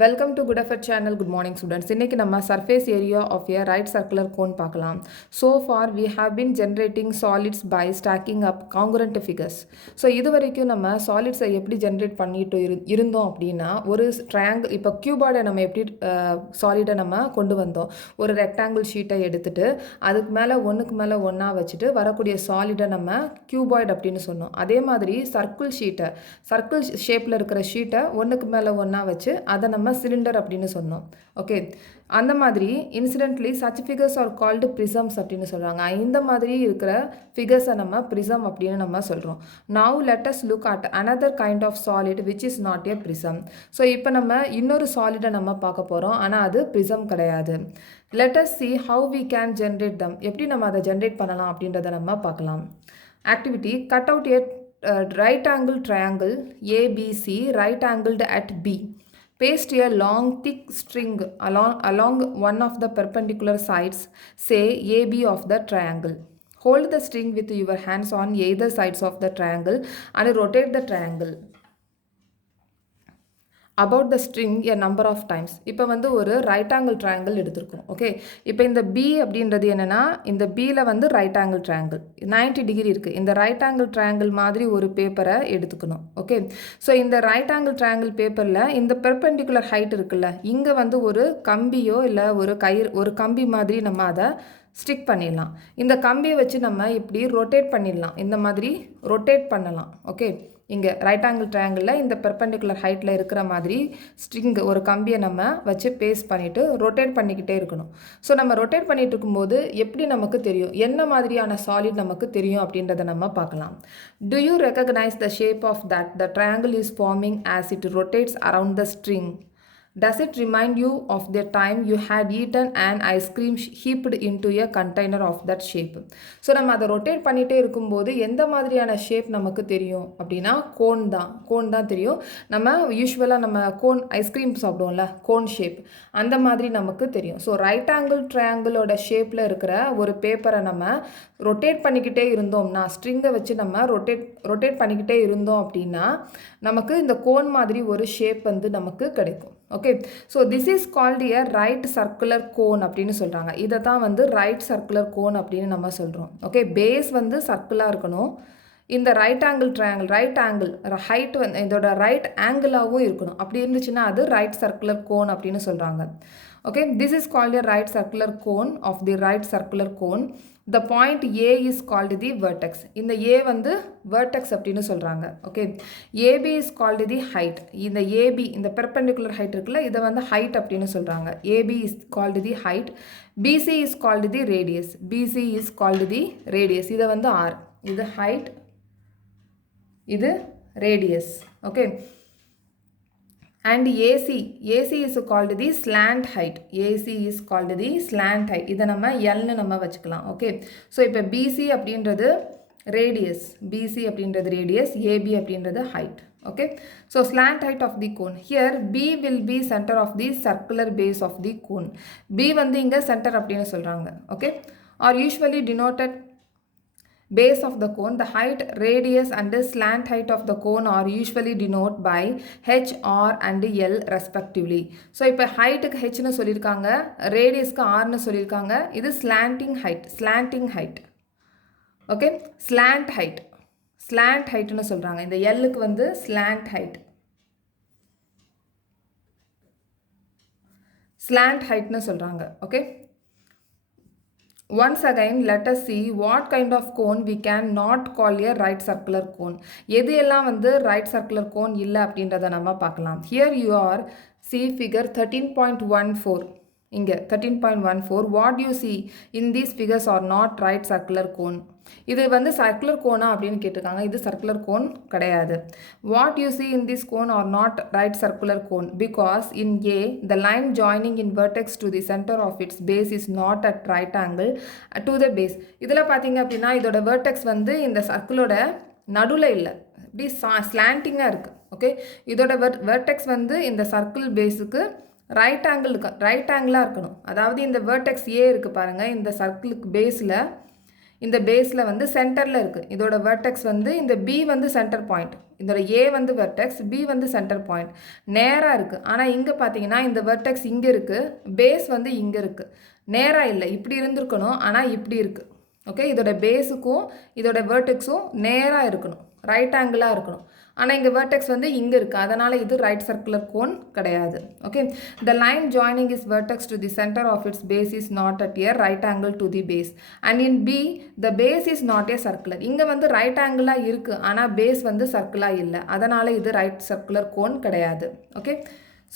Welcome to Good Effort channel. Good morning students. இன்னைக்கு நம்ம surface area of a right circular cone பார்க்கலாம். So far we have been generating solids by stacking up congruent figures. So இதுவரைக்கும் நம்ம solids எப்படி generate பண்ணிட்டு இருந்தோம் அப்படின்னா ஒரு triangle இப்போ cuboid நம்ம எப்படி solid நம்ம கொண்டு வந்தோம். ஒரு rectangle sheet எடுத்துட்டு அதுக்கு மேல ஒண்ணுக்கு மேல ஒண்ணா வச்சிட்டு வரக்கூடிய solid நம்ம cuboid அப்படினு சொன்னோம். அதே மாதிரி circle shapeல இருக்கிற sheet ஒண்ணுக்கு மேல ஒண்ணா வச்சு அத நம்ம சிலிண்டர் அப்படினு சொன்னோம். ஓகே, அந்த மாதிரி incidentally such figures are called prisms அப்படினு சொல்றாங்க. இந்த மாதிரி இருக்கிற figures நம்ம prism அப்படினு நம்ம சொல்றோம். Now let us look at another kind of solid which is not a prism. So இப்போ நம்ம இன்னொரு solid நம்ம பார்க்க போறோம். ஆனா அது prism கிடையாது. Let us see how we can generate them. எப்படி நம்ம அதை generate பண்ணலாம் அப்படின்றத நம்ம பார்க்கலாம். Activity: cut out a right angle triangle ABC right angled at B. Paste a long thick string along one of the perpendicular sides, say AB of the triangle. Hold the string with your hands on either sides of the triangle and rotate the triangle about the string a number of times. இப்போ வந்து ஒரு right angle triangle எடுத்திருக்கோம். Okay, இப்போ இந்த B அப்படின்றது என்னன்னா இந்த Bல வந்து right angle triangle 90 டிகிரி இருக்கு. இந்த right angle triangle மாதிரி ஒரு பேப்பரை எடுத்துக்கணும். ஓகே, ஸோ இந்த right angle triangle பேப்பரில் இந்த perpendicular height இருக்குல்ல, இங்கே வந்து ஒரு கம்பியோ இல்லை ஒரு கம்பி மாதிரி நம்ம அதை ஸ்டிக் பண்ணிடலாம். இந்த கம்பியை வச்சு நம்ம இப்படி ரொட்டேட் பண்ணிடலாம். இந்த மாதிரி ரொட்டேட் பண்ணலாம். ஓகே, இங்கே ரைட் ஆங்கிள் ட்ரையாங்கிளில் இந்த பெர்பெண்டிகுலர் ஹைட்டில் இருக்கிற மாதிரி ஸ்ட்ரிங் ஒரு கம்பியை நம்ம வச்சு பேஸ்ட் பண்ணிவிட்டு ரொட்டேட் பண்ணிக்கிட்டே இருக்கணும். ஸோ நம்ம ரொட்டேட் பண்ணிகிட்டு இருக்கும்போது எப்படி நமக்கு தெரியும், என்ன மாதிரியான சாலிட் நமக்கு தெரியும் அப்படின்றத நம்ம பார்க்கலாம். Do you recognize the shape of that the triangle is forming as it rotates around the string? Does it remind you of the time you had eaten an ice cream heaped into a container of that shape? So நம்ம அதை rotate பண்ணிகிட்டே இருக்கும்போது எந்த மாதிரியான shape நமக்கு தெரியும் அப்படின்னா cone தான் தெரியும். நம்ம யூஸ்வலாக நம்ம கோன் ஐஸ்கிரீம் சாப்பிடுவோம்ல, கோன் ஷேப் அந்த மாதிரி நமக்கு தெரியும். ஸோ ரைட் ஆங்கிள் ட்ரையாங்கிளோட ஷேப்பில் இருக்கிற ஒரு பேப்பரை நம்ம ரொட்டேட் பண்ணிக்கிட்டே இருந்தோம்னா, ஸ்ட்ரிங்கை வச்சு நம்ம ரொட்டேட் பண்ணிக்கிட்டே இருந்தோம் அப்படின்னா நமக்கு இந்த கோன் மாதிரி ஒரு ஷேப் வந்து நமக்கு கிடைக்கும். Okay, so this is called a right circular cone அப்படின்னு சொல்கிறாங்க. இதை தான் வந்து ரைட் சர்க்குலர் கோன் அப்படின்னு நம்ம சொல்கிறோம். ஓகே, பேஸ் வந்து சர்க்குலாக இருக்கணும். இந்த ரைட் ஆங்கிள் ஹைட் வந்து இதோட ரைட் ஆங்கிளாகவும் இருக்கணும். அப்படி இருந்துச்சுன்னா அது ரைட் சர்க்குலர் கோன் அப்படின்னு சொல்கிறாங்க. Okay, this is called a right circular cone of the right circular cone. The point A is called the vertex. இந்த A வந்து vertex அப்படின்னு சொல்கிறாங்க. Okay, AB is called the height. இந்த AB இந்த perpendicular height இருக்குல்ல, இதை வந்து height அப்படின்னு சொல்கிறாங்க. AB is called the height. BC is called the radius. BC is called the radius. இதை வந்து R. இது height, இது radius. Okay, and AC is called the slant height. AC is called the slant height. இதை நம்ம Lன்னு நம்ம வச்சுக்கலாம். Okay, so இப்போ BC அப்படின்றது radius, AB அப்படின்றது height. Okay, so slant height of the cone. Here B will be center of the circular base of the cone. B வந்து இங்கே center அப்படின்னு சொல்கிறாங்க. Okay, are usually denoted base of the cone. The height, radius and slant height of the cone are usually denoted by H, R and L respectively. So இப்போ ஹைட்டுக்கு ஹெச்னு சொல்லியிருக்காங்க, ரேடியஸ்க்கு ஆர்னு சொல்லியிருக்காங்க. இது slanting height. Okay, slant ஹைட்னு சொல்கிறாங்க. இந்த எல்லுக்கு வந்து slant ஹைட்னு சொல்கிறாங்க. Okay, once again let us see what kind of cone we can not call a right circular cone. எது எல்லாம் வந்து right circular cone இல்லை அப்படின்றத நம்ம பார்க்கலாம். Here you are see figure 13.14. இங்கே 13.14. what you see in these figures are not right circular cone. இது வந்து சர்க்குலர் கோனா அப்படின்னு கேட்டிருக்காங்க. இது சர்க்குலர் கோன் கிடையாது. What you see in this cone are not right circular cone because in A the line joining in vertex to the center of its base is not at right angle to the base. இதில் பார்த்தீங்க அப்படின்னா இதோட vertex வந்து இந்த சர்க்கிளோட நடுவில் இல்லை, இப்படி ஸ்லாண்டிங்காக இருக்குது. ஓகே, இதோட vertex வந்து இந்த சர்க்கிள் பேஸுக்கு ரைட் ஆங்கிளாக இருக்கணும். அதாவது இந்த vertex A இருக்குது பாருங்கள், இந்த சர்க்கிளுக்கு பேஸில் இந்த பேஸில் வந்து சென்டரில் இருக்குது. இதோட வெர்டெக்ஸ் வந்து இந்த பி வந்து சென்டர் பாயிண்ட், இதோட ஏ வந்து வெர்டெக்ஸ், பி வந்து சென்டர் பாயிண்ட், நேராக இருக்குது. ஆனால் இங்கே பார்த்தீங்கன்னா இந்த வெர்டெக்ஸ் இங்கே இருக்குது, பேஸ் வந்து இங்கே இருக்குது, நேராக இல்லை. இப்படி இருந்திருக்கணும், ஆனால் இப்படி இருக்குது. ஓகே, இதோட பேஸுக்கும் இதோட வெர்டெக்ஸும் நேராக இருக்கணும், ரைட் ஆங்கிளாக இருக்கணும். ஆனால் இங்கே வெர்டெக்ஸ் வந்து இங்கே இருக்குது, அதனால் இது ரைட் சர்க்குலர் கோன் கிடையாது. Okay, the line joining is vertex to the centre of its base is not at a right angle to the base and in B the base is not a circular. இங்கே வந்து right ஆங்கிளாக இருக்குது, ஆனால் base வந்து சர்க்குலாக இல்லை, அதனால் இது right circular cone கிடையாது. Okay,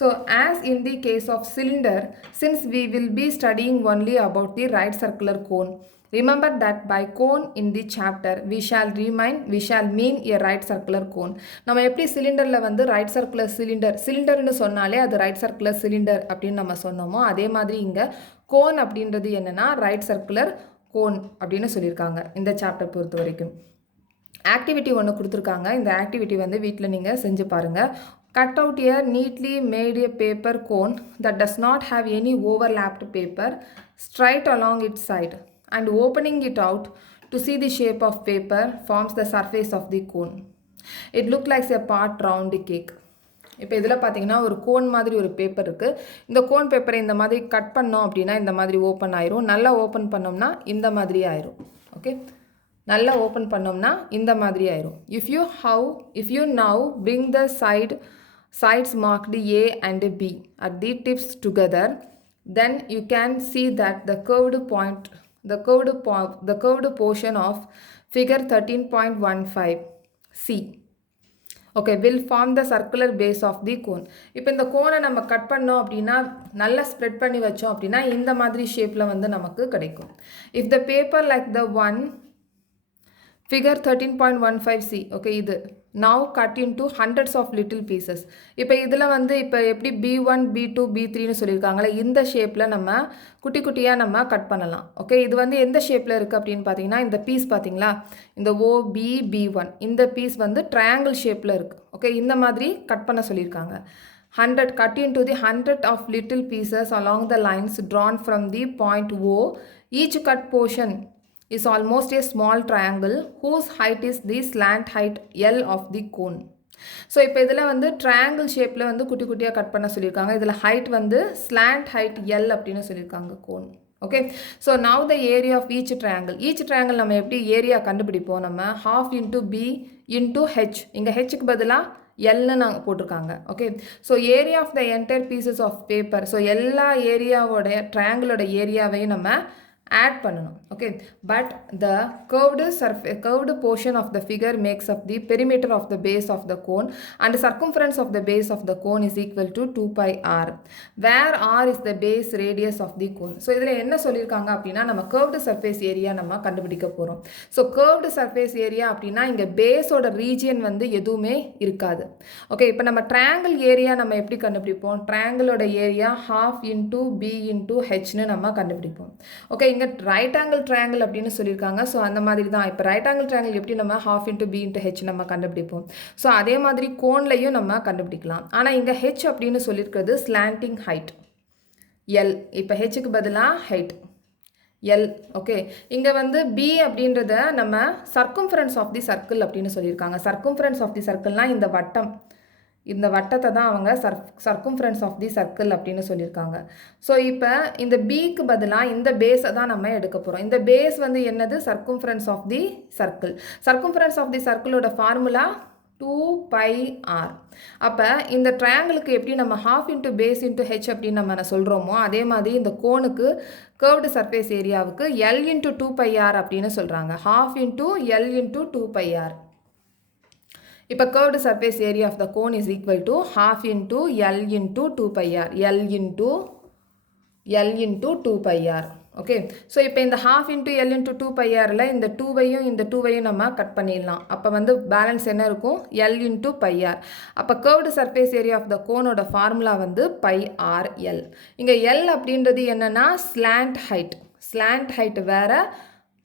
so as in the case of cylinder, since we will be studying only about the right circular cone, remember that by cone in the chapter we shall mean a right circular cone. நம்ம எப்படி சிலிண்டரில் வந்து right circular சிலிண்டர்னு சொன்னாலே அது right circular cylinder அப்படின்னு நம்ம சொன்னோமோ, அதே மாதிரி இங்கே கோன் அப்படின்றது என்னென்னா ரைட் சர்க்குலர் கோன் அப்படின்னு சொல்லியிருக்காங்க இந்த சாப்டர் பொறுத்த வரைக்கும். ஆக்டிவிட்டி ஒன்று கொடுத்துருக்காங்க, இந்த ஆக்டிவிட்டி வந்து வீட்டில் நீங்கள் செஞ்சு பாருங்கள். Cut out a neatly made a paper cone that does not have any overlapped paper straight along its side and opening it out to see the shape of paper forms the surface of the cone. It looks like a part round cake. இப்போ இதில் பார்த்தீங்கன்னா ஒரு cone மாதிரி ஒரு paper இருக்குது. இந்த cone பேப்பரை இந்த மாதிரி கட் பண்ணோம் அப்படின்னா இந்த மாதிரி ஓப்பன் ஆயிரும். நல்லா ஓப்பன் பண்ணோம்னா இந்த மாதிரி ஆயிரும். ஓகே, நல்லா ஓப்பன் பண்ணோம்னா இந்த மாதிரி ஆயிரும். If you now bring the sides marked A and B at the tips together, then you can see that the curved portion of figure 13.15 C will form the circular base of the cone. இப்போ இந்த கோனை நம்ம cut பண்ணோம் அப்படின்னா நல்லா spread பண்ணி வச்சோம் அப்படின்னா இந்த மாதிரி ஷேப்பில் வந்து நமக்கு கிடைக்கும். If the paper like the one figure 13.15C, okay, இது now cut into hundreds of little pieces. இப்போ இதில் வந்து இப்போ எப்படி B1 B2 B3ன்னு சொல்லியிருக்காங்களே, இந்த ஷேப்பில் நம்ம குட்டி குட்டியாக நம்ம கட் பண்ணலாம். ஓகே, இது வந்து எந்த ஷேப்பில் இருக்குது அப்படின்னு பார்த்தீங்கன்னா இந்த பீஸ் பார்த்தீங்களா, இந்த OBB1 இந்த பீஸ் வந்து ட்ரையாங்கிள் ஷேப்பில் இருக்குது. ஓகே, இந்த மாதிரி கட் பண்ண சொல்லியிருக்காங்க. 100 cut into the 100 of little pieces along the lines drawn from the point O. Each cut portion is almost a small triangle whose height is the slant height L of the cone. So இப்போ இதில் வந்து triangle ஷேப்பில் வந்து குட்டி குட்டியாக cut பண்ண சொல்லியிருக்காங்க. இதில் ஹைட் வந்து ஸ்லாண்ட் ஹைட் L அப்படின்னு சொல்லியிருக்காங்க கோன். Okay, so now the area of each triangle நம்ம எப்படி ஏரியா கண்டுபிடிப்போம், நம்ம half into B into H, இங்கே ஹெச்சுக்கு பதிலாக எல்னு நாங்கள் போட்டிருக்காங்க. Okay, so area of the entire pieces of paper, so எல்லா ஏரியாவோட ட்ரையாங்கிளோட ஏரியாவையும் நம்ம add பண்ணணும். Okay, but the curved portion of the figure makes up the perimeter of the base of the cone and circumference of the base of the cone is equal to 2 pi r, where r is the base radius of the cone. So இதில் என்ன சொல்லியிருக்காங்க அப்படின்னா நம்ம curved surface area நம்ம கண்டுபிடிக்க போகிறோம். So curved surface area அப்படின்னா இங்கே பேஸோட ரீஜியன் வந்து எதுவுமே இருக்காது. ஓகே, இப்போ நம்ம ட்ரையாங்கிள் ஏரியா நம்ம எப்படி கண்டுபிடிப்போம், ட்ரையாங்கிளோட area half into B into Hன்னு நம்ம கண்டுபிடிப்போம். ஓகே, இங்கே ரைட் ஆங்கிள் ட்ரையாங்கிள் அப்படின்னு சொல்லியிருக்காங்க. ஸோ அந்த மாதிரி தான் இப்போ ரைட் ஆங்கிள் ட்ரையாங்கிள் எப்படி நம்ம half into B into H நம்ம கண்டுபிடிப்போம். ஸோ அதே மாதிரி கோன்லையும் நம்ம கண்டுபிடிக்கலாம். ஆனால் இங்கே H அப்படின்னு சொல்லியிருக்கிறது ஸ்லாண்டிங் ஹைட் L, இப்போ ஹெச்சுக்கு பதிலாக ஹைட் L. ஓகே, இங்கே வந்து B அப்படின்றத நம்ம சர்க்கம்ஃபரன்ஸ் ஆஃப் தி சர்க்கிள் அப்படின்னு சொல்லியிருக்காங்க. சர்க்கம்ஃபரன்ஸ் ஆஃப் தி சர்க்கிள்னால் இந்த வட்டத்தை தான் அவங்க சர்க்கம்ஃபரன்ஸ் ஆஃப் தி சர்க்கிள் அப்படின்னு சொல்லியிருக்காங்க. ஸோ இப்போ இந்த பிக்கு பதிலாக இந்த பேஸை தான் நம்ம எடுக்க போகிறோம். இந்த பேஸ் வந்து என்னது, circumference of the circle. Circumference of the சர்க்கிளோட ஃபார்முலா 2 pi r. அப்போ இந்த ட்ரையாங்கிளுக்கு எப்படி நம்ம half into base into H அப்படின்னு நம்ம சொல்கிறோமோ, அதே மாதிரி இந்த கோனுக்கு curved surface ஏரியாவுக்கு L into 2 pi r அப்படின்னு சொல்கிறாங்க. half into L into 2 pi r. இப்போ curved surface area of the cone is equal to half into L into 2 pi r. L into 2 pi r. Okay, so இப்போ இந்த half into L into 2 pi rல இந்த 2வையும் இந்த 2வையும் நம்ம cut பண்ணிடலாம். அப்போ வந்து balance என்ன இருக்கும், L into pi r. அப்போ curved surface area of the coneோட ஃபார்முலா வந்து pi r L. இங்கே L அப்படின்றது என்னன்னா ஸ்லாண்ட் ஹைட் வேற,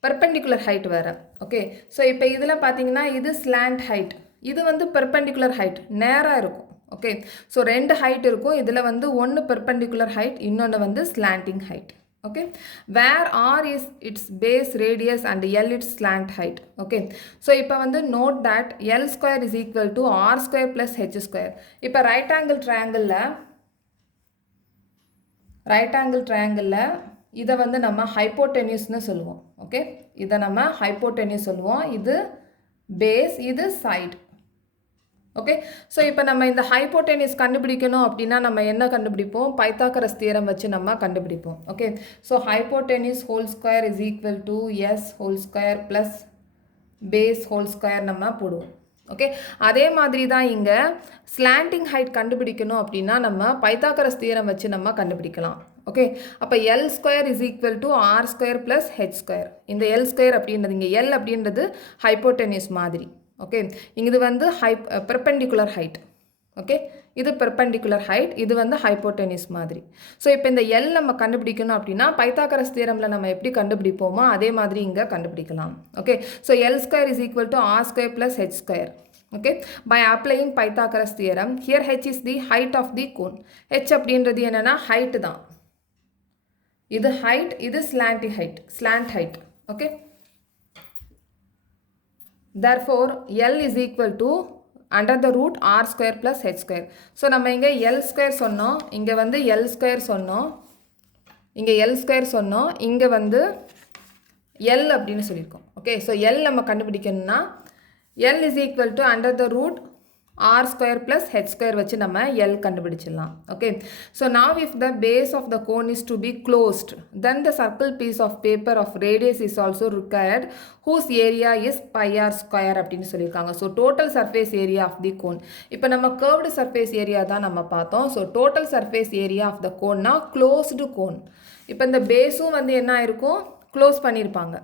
பெர்பெண்டிகுலர் ஹைட் வேற. ஓகே, ஸோ இப்போ இதில் பார்த்தீங்கன்னா இது ஸ்லாண்ட் ஹைட், இது வந்து பெர்பெண்டிகுலர் ஹைட் நேராக இருக்கும். ஓகே, ஸோ ரெண்டு ஹைட் இருக்கும். இதில் வந்து ஒன்று பெர்பெண்டிகுலர் ஹைட், இன்னொன்று வந்து slanting height. okay, where r is its base radius and l its slant height. Okay, so இப்போ வந்து note that l square is equal to r square plus h square. இப்போ right angle triangle இதை வந்து நம்ம hypotenuse சொல்லுவோம். Okay, இதை நம்ம hypotenuse சொல்லுவோம். இது base, இது side. ஓகே, ஸோ இப்போ நம்ம இந்த ஹைப்போடெனியூஸ் கண்டுபிடிக்கணும் அப்படின்னா நம்ம என்ன கண்டுபிடிப்போம்? பைத்தாகரஸ் தியரம் வச்சு நம்ம கண்டுபிடிப்போம். Okay, so hypotenuse whole square is equal to S whole square plus base whole square நம்ம போடுவோம். ஓகே, அதே மாதிரி தான் இங்கே ஸ்லாண்டிங் ஹைட் கண்டுபிடிக்கணும் அப்படின்னா நம்ம பைத்தாகரஸ் தியரம் வச்சு நம்ம கண்டுபிடிக்கலாம். ஓகே, அப்போ l square is equal to r square plus h square. இந்த எல் ஸ்கொயர் அப்படின்றது இங்கே எல் அப்படின்றது ஹைப்போடெனியூஸ் மாதிரி. ஓகே, இது வந்து பெர்பெண்டிகுலர் ஹைட். ஓகே, இது பெர்பெண்டிகுலர் ஹைட், இது வந்து ஹைப்போடெனியூஸ் மாதிரி. ஸோ இப்போ இந்த எல் நம்ம கண்டுபிடிக்கணும் அப்படின்னா பைத்தாகரஸ் தியரமில் நம்ம எப்படி கண்டுபிடிப்போமோ அதே மாதிரி இங்கே கண்டுபிடிக்கலாம். Okay, so l square is equal to r square plus h square. Okay, by applying Pythagoras theorem here h is the height of the cone. H அப்படின்றது என்னென்னா ஹைட்டு தான். இது ஹைட், இது slant height. Okay, therefore L is equal to under the root r square plus h square. So நம்ம இங்கே L square சொன்னோம், இங்கே வந்து L square சொன்னோம், இங்கே வந்து L அப்படின்னு சொல்லியிருக்கோம். ஓகே, ஸோ L நம்ம கண்டுபிடிக்கணும்னா L is equal to under the root r square plus h square வச்சு நம்ம L கண்டுபிடிச்சிடலாம். Okay, so now if the base of the cone is to be closed, then the circle piece of paper of radius is also required whose area is pi r square அப்படின்னு சொல்லியிருக்காங்க. So total surface area of the cone. இப்போ நம்ம curved surface area தான் நம்ம பார்த்தோம். So total surface area of the cone னா closed cone. இப்போ இந்த பேஸும் வந்து என்ன ஆயிருக்கும்? க்ளோஸ் பண்ணியிருப்பாங்க.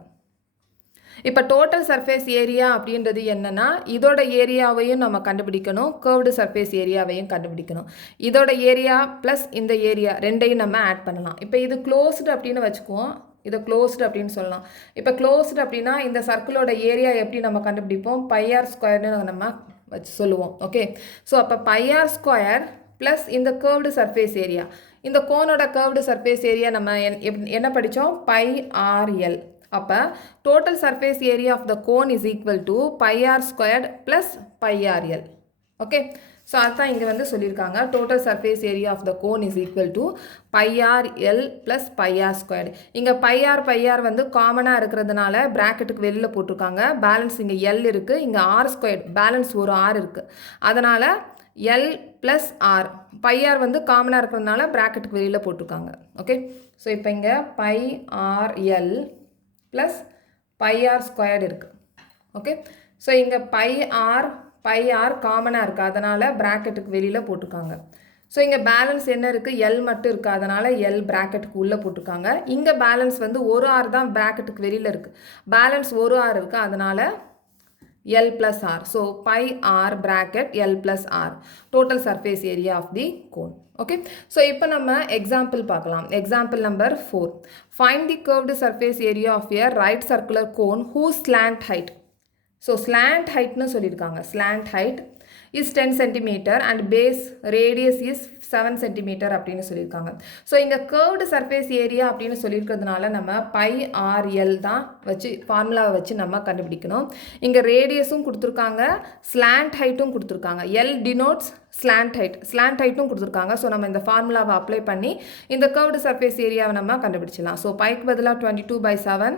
இப்போ டோட்டல் சர்ஃபேஸ் ஏரியா அப்படின்றது என்னென்னா இதோட ஏரியாவையும் நம்ம கண்டுபிடிக்கணும், கர்வ்டு சர்ஃபேஸ் ஏரியாவையும் கண்டுபிடிக்கணும். இதோட ஏரியா ப்ளஸ் இந்த ஏரியா ரெண்டையும் நம்ம ஆட் பண்ணலாம். இப்போ இது க்ளோஸ்டு அப்படின்னு வச்சுக்குவோம், இதை க்ளோஸ்டு அப்படின்னு சொல்லலாம். இப்போ க்ளோஸ்டு அப்படின்னா இந்த சர்க்கிளோட ஏரியா எப்படி நம்ம கண்டுபிடிப்போம்? பை ஆர் ஸ்கொயர்னு நம்ம வச்சு சொல்லுவோம். ஓகே, ஸோ அப்போ பை ஆர் ஸ்கொயர் ப்ளஸ் இந்த கர்வ்டு சர்ஃபேஸ் ஏரியா, இந்த கோனோட கர்வ்டு சர்ஃபேஸ் ஏரியா நம்ம என்ன படித்தோம்? Pi r l. அப்போ total surface area of the cone is equal to pi r squared plus pi r l. Okay, so அதுதான் இங்கே வந்து சொல்லியிருக்காங்க. total surface area of the cone is equal to pi r l plus pi r squared. இங்கே pi r வந்து காமனாக இருக்கிறதுனால ப்ராக்கெட்டுக்கு வெளியில் போட்டிருக்காங்க. பேலன்ஸ் இங்கே l இருக்குது, இங்கே r squared பேலன்ஸ் ஒரு r இருக்குது. அதனால் l plus r, pi r வந்து காமனாக இருக்கிறதுனால ப்ராக்கெட்டுக்கு வெளியில் போட்டிருக்காங்க. ஓகே, ஸோ இப்போ இங்கே pi r l plus pi r squared இருக்குது. ஓகே, ஸோ இங்கே பை ஆர் காமனாக இருக்குது, அதனால் ப்ராக்கெட்டுக்கு வெளியில் போட்டிருக்காங்க. ஸோ இங்கே பேலன்ஸ் என்ன இருக்குது? எல் மட்டும் இருக்குது, அதனால் எல் ப்ராக்கெட்டுக்கு உள்ளே போட்டிருக்காங்க. இங்கே பேலன்ஸ் வந்து ஒரு ஆர் தான் ப்ராக்கெட்டுக்கு வெளியில் இருக்குது, பேலன்ஸ் ஒரு ஆர் இருக்குது, அதனால் L plus R. So pi R bracket L plus R. Total surface area of the cone. Okay. So இப்போ நம்ம example பார்க்கலாம். Example number 4. Find the curved surface area of a right circular cone whose slant height. So slant height னு சொல்லியிருக்காங்க. Slant height is 10 cm and base radius is 7 cm அப்படின்னு சொல்லியிருக்காங்க. So இங்கே curved surface area அப்படின்னு சொல்லியிருக்கிறதுனால நம்ம pi r l தான் வச்சு ஃபார்முலாவை வச்சு நம்ம கண்டுபிடிக்கணும். இங்கே ரேடியஸும் கொடுத்துருக்காங்க, ஸ்லாண்ட் ஹைட்டும் கொடுத்துருக்காங்க. L denotes slant height கொடுத்துருக்காங்க. ஸோ நம்ம இந்த ஃபார்முலாவை அப்ளை பண்ணி இந்த curved surface ஏரியாவை நம்ம கண்டுபிடிச்சிடலாம். ஸோ பைக்கு பதிலாக 22/7,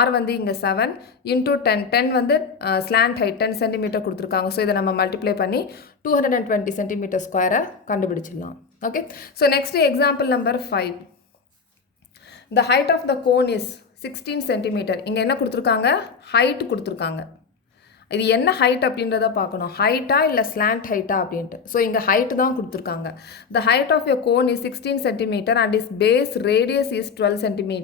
R வந்து இங்கே 7 into 10 வந்து ஸ்லாண்ட் ஹைட் 10 cm கொடுத்துருக்காங்க. ஸோ இதை நம்ம மல்டிப்ளை பண்ணி 220 cm ஸ்கொயரை கண்டுபிடிச்சிடலாம். Okay, so next example number 5. The height of the cone is 16 cm. இங்கே என்ன கொடுத்துருக்காங்க? ஹைட் கொடுத்துருக்காங்க. இது என்ன ஹைட் அப்படின்றத பார்க்கணும், ஹைட்டா இல்லை ஸ்லாண்ட் ஹைட்டா அப்படின்ட்டு. ஸோ இங்கே ஹைட்டு தான் கொடுத்துருக்காங்க. The height of a cone is 16 cm and its base radius is 12 cm.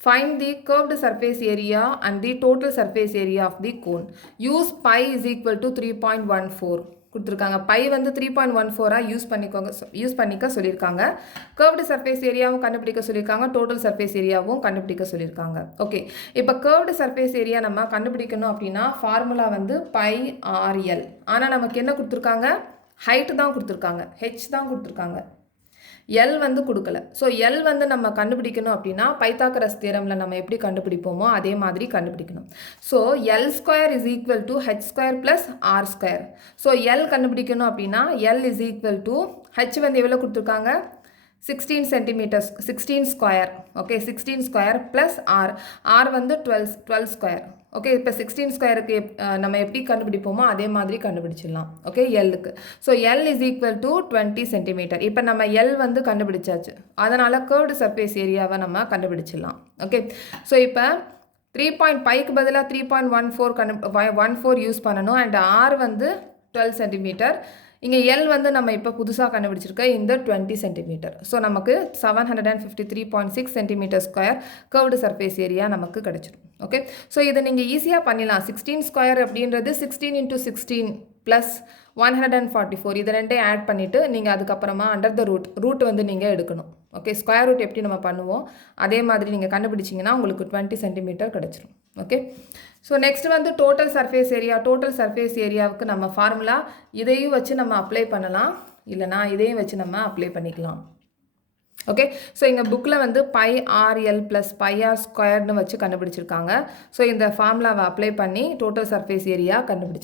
Find the curved surface area and the total surface area of the cone. Use pi is equal to 3.14 கொடுத்துருக்காங்க. By வந்து 3.14 use பண்ணிக்க சொல்லியிருக்காங்க. curved surface ஏரியாவும் கண்டுபிடிக்க சொல்லியிருக்காங்க, total surface ஏரியாவும் கண்டுபிடிக்க சொல்லியிருக்காங்க. ஓகே, இப்போ curved surface ஏரியா நம்ம கண்டுபிடிக்கணும் அப்படின்னா ஃபார்முலா வந்து பை ஆர் எல். ஆனால் நமக்கு என்ன கொடுத்துருக்காங்க? ஹைட்டு தான் கொடுத்துருக்காங்க, ஹெச் தான் கொடுத்துருக்காங்க. எல் வந்து கொடுக்கல. ஸோ எல் வந்து நம்ம கண்டுபிடிக்கணும் அப்படின்னா பைத்தாகரஸ் தியரமில் நம்ம எப்படி கண்டுபிடிப்போமோ அதே மாதிரி கண்டுபிடிக்கணும். So l square is equal to h square plus r square. So l கண்டுபிடிக்கணும் அப்படின்னா l is equal to h வந்து எவ்வளோ கொடுத்துருக்காங்க 16 centimetres 16 square. Okay 16 square plus r. R வந்து 12 ஸ்கொயர். ஓகே இப்போ 16 ஸ்கொயருக்கு நம்ம எப்படி கண்டுபிடிப்போமோ அதே மாதிரி கண்டுபிடிச்சிடலாம். ஓகே எல்லுக்கு. So L is equal to 20 centimetre. இப்போ நம்ம எல் வந்து கண்டுபிடிச்சாச்சு. அதனால் கர்வ்டு சர்ஃபேஸ் ஏரியாவை நம்ம கண்டுபிடிச்சிடலாம். ஓகே ஸோ இப்போ 3.5க்கு பதிலாக 3.14 யூஸ் பண்ணணும். அண்ட் ஆர் வந்து 12 சென்டிமீட்டர். இங்கே எல் வந்து நம்ம இப்போ புதுசாக கண்டுபிடிச்சிருக்க இந்த 20 சென்டிமீட்டர். ஸோ நமக்கு 753.6 centimetre square curved surface area நமக்கு கிடச்சிடும். ஓகே ஸோ இதை நீங்கள் ஈஸியாக பண்ணிடலாம். 16 ஸ்கொயர் அப்படின்றது 16 × 16 ப்ளஸ் 144 இது ரெண்டையும் ஆட் பண்ணிவிட்டு நீங்கள் அதுக்கப்புறமா அண்டர் த ரூட் வந்து நீங்கள் எடுக்கணும். ஓகே ஸ்கொயர் ரூட் எப்படி நம்ம பண்ணுவோம் அதே மாதிரி நீங்கள் கண்டுபிடிச்சிங்கன்னா உங்களுக்கு 20 சென்டிமீட்டர் கிடச்சிரும். ஓகே ஸோ நெக்ஸ்ட் வந்து total surface area. Total surface ஏரியாவுக்கு நம்ம ஃபார்முலா இதையும் வச்சு நம்ம அப்ளை பண்ணலாம், இல்லைனா இதையும் வச்சு நம்ம அப்ளை பண்ணிக்கலாம். ஓகே ஸோ இங்கே புக்கில் வந்து πRL + πR² வச்சு கண்டுபிடிச்சிருக்காங்க. ஸோ இந்த ஃபார்முலாவை அப்ளை பண்ணி டோட்டல் சர்ஃபேஸ் ஏரியா கண்டுபிடிச்சிருக்காங்க.